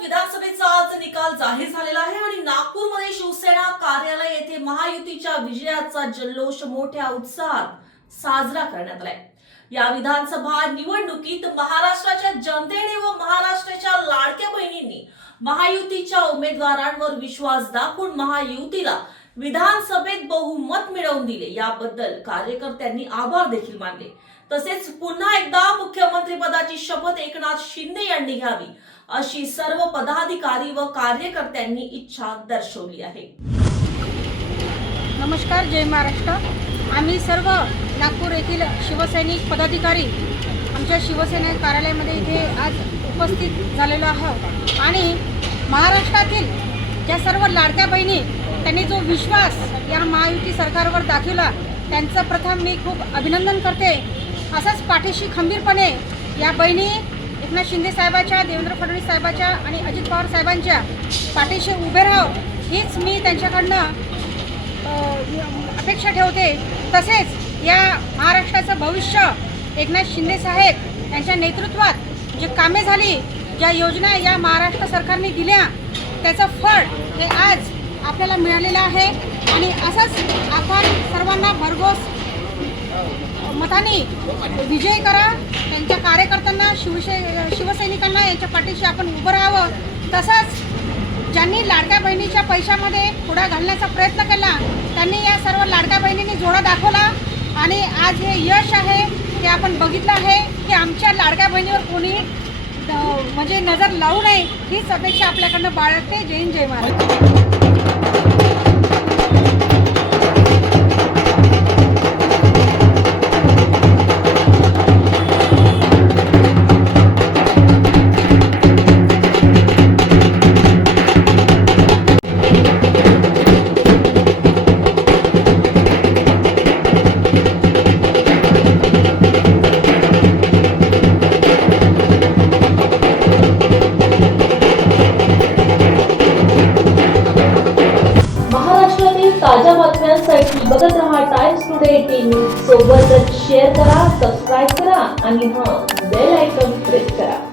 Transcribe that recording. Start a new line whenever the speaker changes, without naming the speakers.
विधानसभेचा आज निकाल जाहीर झालेला आहे आणि नागपूरमध्ये शिवसेना कार्यालय येथे महायुतीच्या विजयाचा जल्लोष मोठ्या उत्साहात साजरा करण्यात आलाय. या विधानसभा निवडणुकीत महाराष्ट्राच्या जनतेने व महाराष्ट्राच्या लाडक्या बहिणींनी महायुतीच्या उमेदवारांवर विश्वास दाखवून महायुतीला विधानसभेत बहुमत मिळवून दिले. याबद्दल कार्यकर्त्यांनी आभार देखील मानले. तसेच पुन्हा एकदा मुख्यमंत्री पदाची शपथ एकनाथ शिंदे यांनी घ्यावी. अशी सर्व पदाधिकारी व कार्यकर्त्यांनी इच्छा दर्शवली आहे.
नमस्कार जय महाराष्ट्र. आम्ही सर्व नागपूर येथील शिवसैनिक पदाधिकारी आमच्या शिवसेना कार्यालयामध्ये इथे आज उपस्थित झालेलो आहोत. आणि महाराष्ट्रातील ज्या सर्व लाडक्या बहिणी त्यांनी जो विश्वास या महायुती सरकारवर दाखवला त्यांचं प्रथम मी खूप अभिनंदन करते. असंच पाठीशी खंबीरपणे या बहिणी एकनाथ शिंदे साहेबाच्या देवेंद्र फडणवीस साहेबाच्या आणि अजित पवार साहेबांच्या पाठीशी उभे राहो हीच मी त्यांच्याकडनं अपेक्षा ठेवते. तसेच या महाराष्ट्राचं भविष्य एकनाथ शिंदे साहेब यांच्या नेतृत्वात जे कामे झाली ज्या योजना या महाराष्ट्र सरकारने दिल्या त्याचं फळ हे आज आपल्याला मिळालेलं आहे. आणि असंच आपण सर्वांना भरघोस मताने विजय करा. त्यांच्या कार्यकर्त्यांना शिवसे शिवसैनिकांना यांच्या पाठीशी आपण उभं राहावं. तसंच ज्यांनी लाडक्या बहिणीच्या पैशामध्ये पुढा घालण्याचा प्रयत्न केला त्यांनी या सर्व लाडक्या बहिणींनी जोडा दाखवला. आणि आज हे यश आहे ते आपण बघितलं आहे की आमच्या लाडक्या बहिणीवर कोणी म्हणजे नजर लावू नये हीच अपेक्षा आपल्याकडनं बाळगते. जय हिंद, जय महाराज
ताज्या बातम्यांसाठी बघत रहा टाइम्स टुडे टीव्ही सोबतच शेअर करा सबस्क्राईब करा आणि हां बेल आयकॉन प्रेस करा.